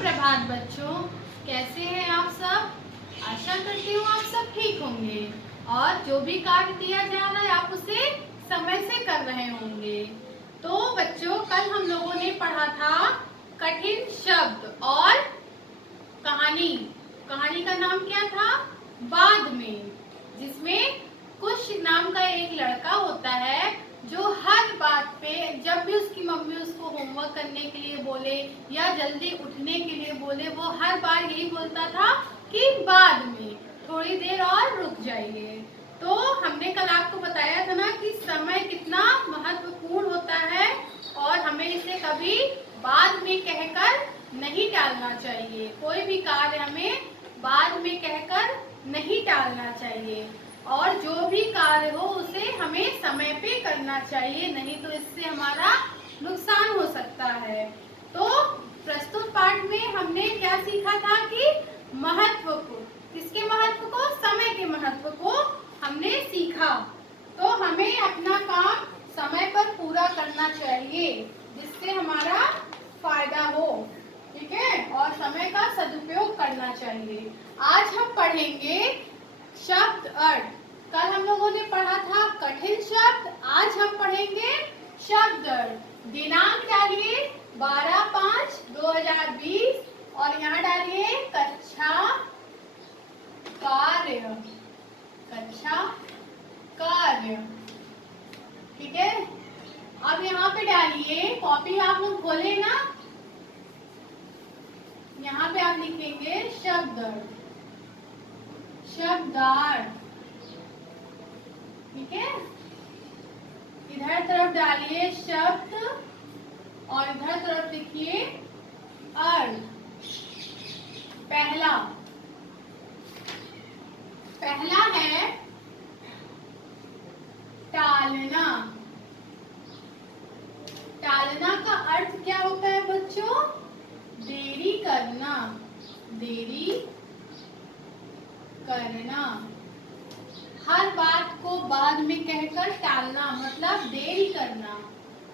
सुप्रभात बच्चों, कैसे हैं आप सब। आशा करती हूँ आप सब ठीक होंगे और जो भी कार्य दिया जा रहा है आप उसे समय से कर रहे होंगे। तो बच्चों, कल हम लोगों ने पढ़ा था कठिन शब्द और कहानी। कहानी का नाम क्या था? बाद में। जिसमें कुश नाम का एक लड़का होता है जो हर बात पे, जब भी उसकी मम्मी उसको होमवर्क करने के लिए बोले या जल्दी उठने के लिए बोले, वो हर बार यही बोलता था कि बाद में, थोड़ी देर और रुक जाइए। तो हमने कल आपको बताया था ना कि समय कितना महत्वपूर्ण होता है और हमें इसे कभी बाद में कहकर नहीं टालना चाहिए। कोई भी कार्य हमें बाद में कहकर नहीं टालना चाहिए और जो भी कार्य हो उसे हमें समय पे करना चाहिए, नहीं तो इससे हमारा नुकसान हो सकता है। तो प्रस्तुत पाठ में हमने क्या सीखा था कि महत्व को, किसके महत्व को? समय के महत्व को हमने सीखा। तो हमें अपना काम समय पर पूरा करना चाहिए जिससे हमारा फायदा हो, ठीक है, और समय का सदुपयोग करना चाहिए। आज हम पढ़ेंगे शब्द अर्थ। कल हम लोगों ने पढ़ा था कठिन शब्द, आज हम पढ़ेंगे शब्द अर्थ। दिनांक डालिए 12/5/2020 और यहाँ डालिए कक्षा कार्य, कक्षा कार्य, ठीक है। अब यहाँ पे डालिए, कॉपी आप लोग खोले ना, यहाँ पे आप लिखेंगे शब्द अर्थ, शब्दार्थ, ठीक है। इधर तरफ डालिए शब्द और इधर तरफ लिखिए अर्थ। पहला पहला है टालना। टालना का अर्थ क्या होता है बच्चों? देरी करना, देरी करना। हर बात को बाद में कहकर टालना मतलब देरी करना।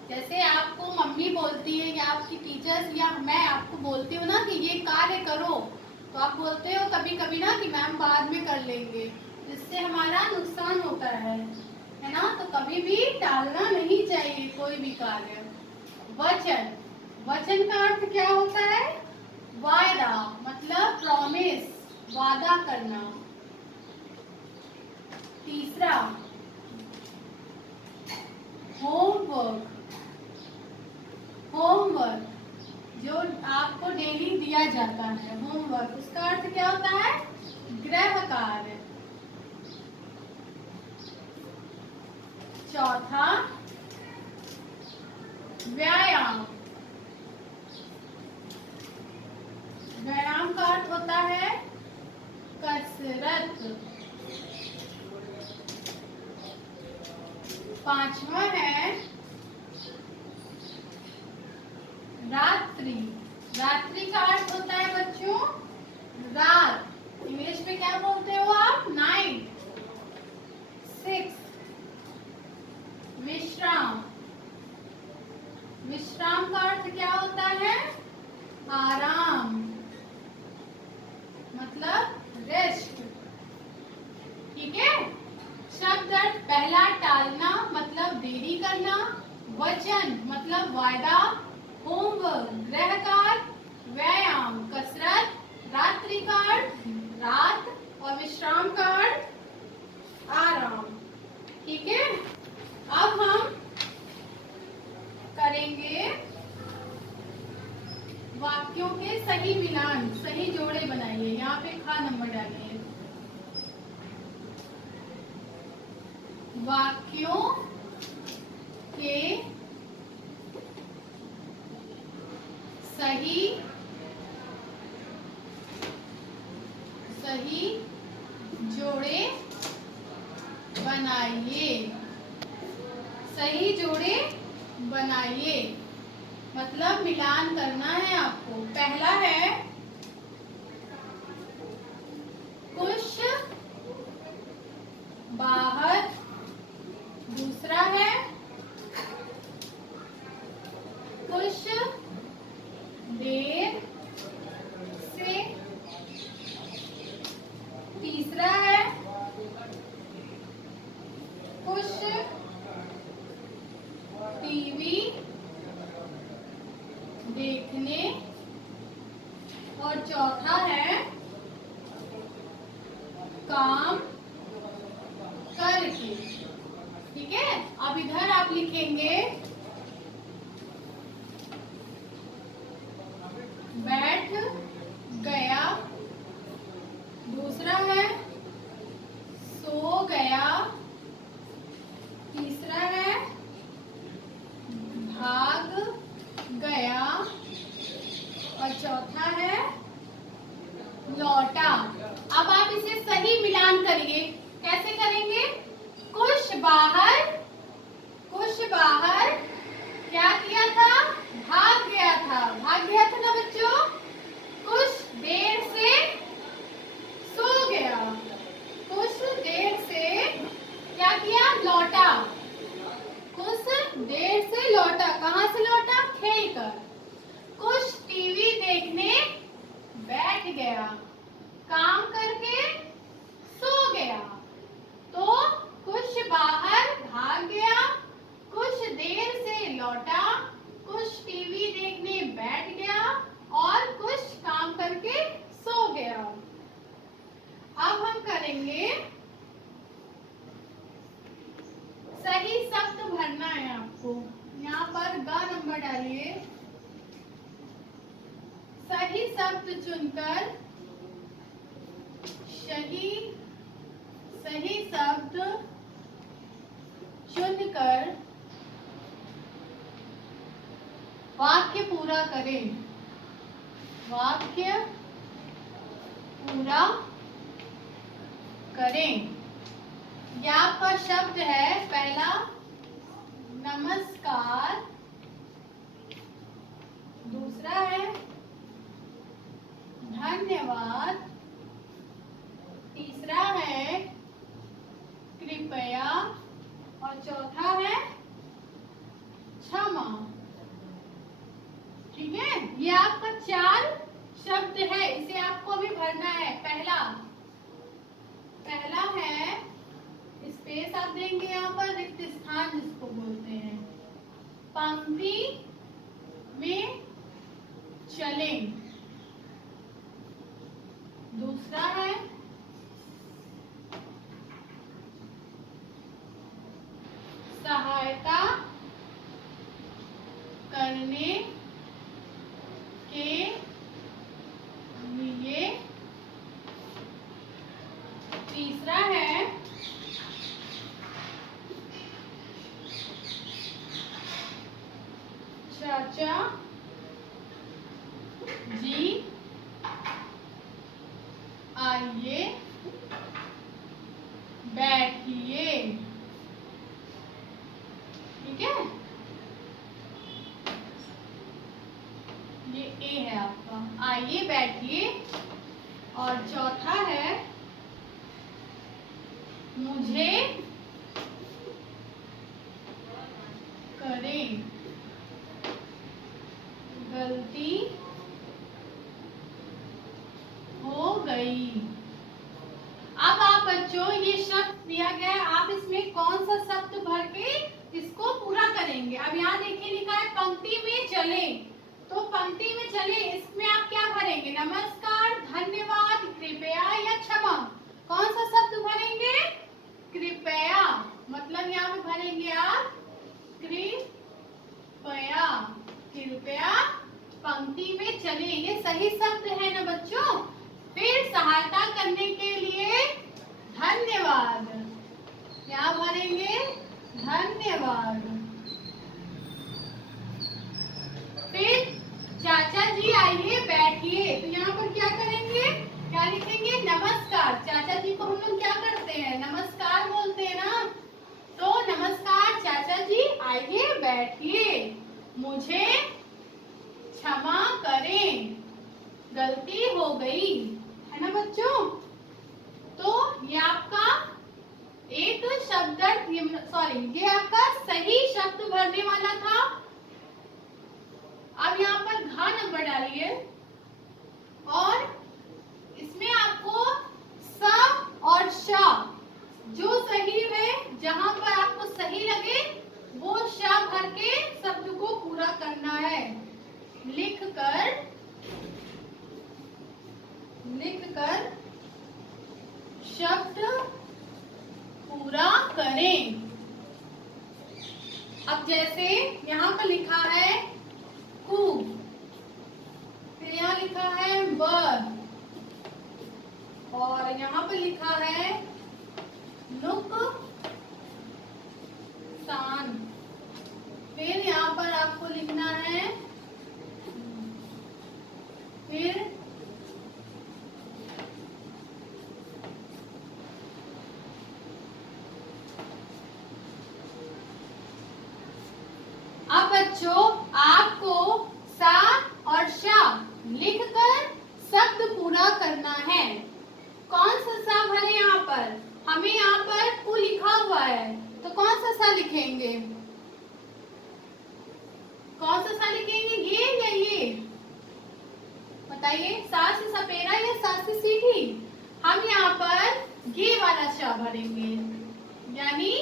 जैसे आपको मम्मी बोलती है या आपकी टीचर्स या मैं आपको बोलती हूँ ना कि ये कार्य करो, तो आप बोलते हो कभी कभी ना कि मैम बाद में कर लेंगे, जिससे हमारा नुकसान होता है ना। तो कभी भी टालना नहीं चाहिए कोई भी कार्य। वचन, वचन का अर्थ क्या होता है? वायदा, मतलब प्रॉमिस, वादा करना। तीसरा होमवर्क, होमवर्क जो आपको डेली दिया जाता है, होमवर्क, उसका अर्थ क्या होता है? गृह कार्य। चौथा व्यायाम, व्यायाम का अर्थ होता है कसरत। पांचवा है रात्रि। रात्रि का अर्थ होता है बच्चों रात। इंग्लिश में क्या बोलते हो आप? नाइट। 6 विश्राम। विश्राम का अर्थ क्या होता है? आराम, मतलब रेस्ट, ठीक है। शब्द अर्थ पहला टालना मतलब देरी करना, वचन मतलब वायदा, होमवर्क गृह कार्य, व्यायाम कसरत, रात्रि का अर्थ रात और विश्राम का अर्थ आराम, ठीक है। अब हम करेंगे वाक्यों के सही मिलान, सही जोड़े बनाइए। यहाँ पे खा नंबर डालिए। वाक्यों के सही सही जोड़े बनाइए, सही जोड़े बनाइए मतलब मिलान करना है आपको। पहला है कुश बाहर, दूसरा है कुछ देर और चौथा है काम करके। ठीक है, अब इधर आप लिखेंगे बैठ गया, दूसरा है सो गया, तीसरा है भाग गया और चौथा है लौटा। अब आप इसे सही मिलान करिए। कैसे करेंगे? कुछ बाहर क्या किया था? भाग गया था। भाग गया था ना बच्चों। कुछ देर से सो गया, कुछ देर से क्या किया? लौटा, कुछ देर से लौटा। कहाँ से लौटा? खेल कर। कुछ टीवी देखने बैठ गया, काम करके सो गया। तो कुछ बाहर भाग गया, कुछ देर से लौटा, कुछ टीवी देखने बैठ गया और कुछ काम करके सो गया। अब हम करेंगे सही शब्द भरना है आपको। यहाँ पर ग नंबर डालिए। सही शब्द चुनकर सही शब्द चुनकर वाक्य पूरा करें। वाक्य पूरा करें। यह आपका शब्द है पहला नमस्कार, दूसरा है धन्यवाद, तीसरा है कृपया और चौथा है क्षमा। ठीक है, ये आपका 4 शब्द है। इसे आपको अभी भरना है। पहला है स्पेस आप देंगे यहाँ पर, रिक्त स्थान जिसको बोलते हैं। पंक्ति में चलें। दूसरा है सहायता करने के लिए। तीसरा है चाचा जी आइए बैठिए। ठीक है, ये ए है आपका, आइए बैठिए। और चौथा है मुझे करें, गलती हो गई। अब आप बच्चों ये शब्द दिया गया है, आप इसमें कौन सा शब्द भर के इसको पूरा करेंगे। अब यहाँ देखिए लिखा है पंक्ति में चले, तो पंक्ति में चले इसमें आप क्या भरेंगे? नमस्कार, धन्यवाद, कृपया या क्षमा। कौन सा शब्द भरेंगे? कृपया। मतलब यहाँ पे भरेंगे आप कृपया। कृपया पंक्ति में चले, ये सही शब्द है ना बच्चों। फिर सहायता करने के लिए धन्यवाद, क्या भरेंगे? धन्यवाद। फिर चाचा जी आइए बैठिए, तो यहाँ पर क्या करेंगे? क्या लिखेंगे? नमस्कार। चाचा जी को हम लोग क्या करते हैं? नमस्कार बोलते हैं ना। तो नमस्कार चाचा जी आइए बैठिए, मुझे क्षमा करें, गलती हो गई, है ना बच्चों। तो ये आपका एक शब्द, सॉरी ये आपका सही शब्द भरने वाला था। अब यहाँ पर घ नंबर डालिए और इसमें आपको स और श जो सही है, जहां पर आपको सही लगे वो श भर के शब्द को पूरा करना है। लिखकर जैसे यहाँ पर लिखा है कूब, फिर यहाँ लिखा है बर्ड, और यहाँ पर लिखा है नुकसान। फिर यहाँ पर आपको लिखना है, फिर अब बच्चों आपको सा और शा लिखकर शब्द पूरा करना है। कौन सा सा भरे यहाँ पर? हमें यहाँ पर कु लिखा हुआ है, तो कौन सा सा लिखेंगे? कौन सा सा लिखेंगे, ये या ये? बताइए, सा से सपेरा या सा से सीढ़ी? हम यहाँ पर ये वाला शा भरेंगे, यानी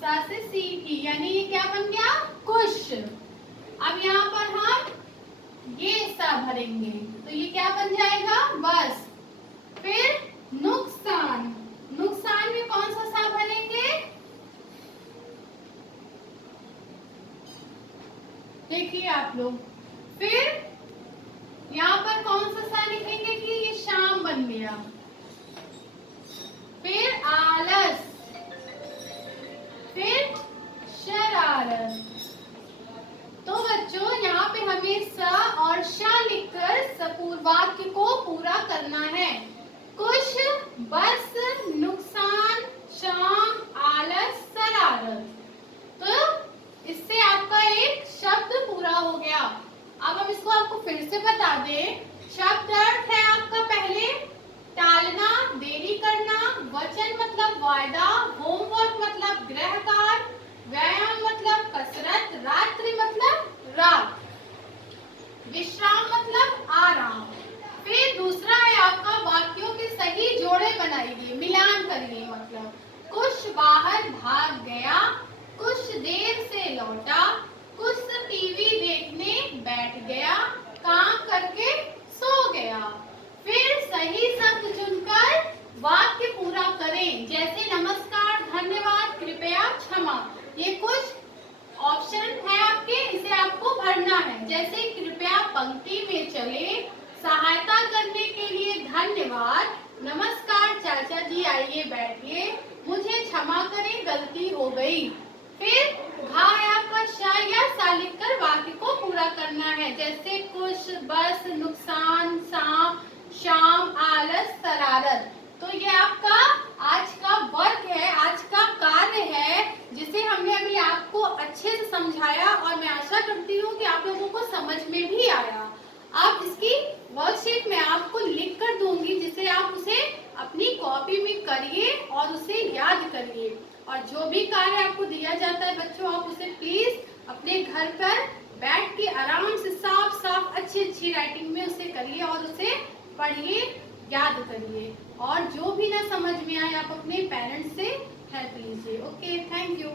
सा से सीढ़ी, यानी ये क्या बन गया? कुश। अब यहाँ पर हम ये सा भरेंगे, तो ये क्या बन जाएगा? बस। फिर नुकसान, नुकसान में कौन सा सा भरेंगे? देखिए आप लोग, फिर यहाँ पर कौन सा सा लिखेंगे कि ये शाम बन गया। फिर आलस, फिर शरारत। तो बच्चों यहाँ पे हमें स और श लिखकर सपूर्व वाक्य को पूरा करना है। कुछ, बस, नुकसान, शाम, आलस, शरारत। तो इससे आपका एक शब्द पूरा हो गया। अब हम इसको आपको फिर से बता दें। शब्द अर्थ है आपका पहले टालना, देरी करना, वचन मतलब वायदा, होमवर्क मतलब गृह कार्य, व्यायाम मतलब कसरत, रात्रि मतलब रात, विश्राम मतलब आराम। फिर दूसरा है आपका वाक्यों के सही जोड़े बनाइए, मिलान करिए। मतलब कुछ बाहर भाग गया, कुछ देर से लौटा, कुछ टीवी देखने बैठ गया, काम करके सो गया। फिर सही शब्द चुनकर वाक्य पूरा करें, जैसे नमस्कार, धन्यवाद, कृपया, क्षमा। ये कुछ ऑप्शन है आपके, इसे आपको भरना है। जैसे कृपया पंक्ति में चले, सहायता करने के लिए धन्यवाद, नमस्कार चाचा जी आइए बैठिए, मुझे क्षमा करें गलती हो गई। फिर घा है आपका शा या सा लिखकर वाक्य को पूरा करना है। जैसे कुछ, बस, नुकसान, शाम, आलस, शरारत। तो ये आपका आज का वर्क है, आज का कार्य है, जिसे हमने अभी आपको अच्छे से समझाया, और मैं आशा करती हूँ कि आप लोगों को समझ में भी आया। आप इसकी वर्कशीट में आपको लिख कर दूंगी, जिसे आप उसे अपनी कॉपी में करिए और उसे याद करिए। और जो भी कार्य आपको दिया जाता है बच्चों, आप उसे प्लीज अपने घर पर बैठ के आराम से साफ साफ अच्छी राइटिंग में उसे करिए और उसे पढ़िए, याद करिए। और जो भी ना समझ में आए आप अपने पेरेंट्स से हेल्प लीजिए। Okay, thank you.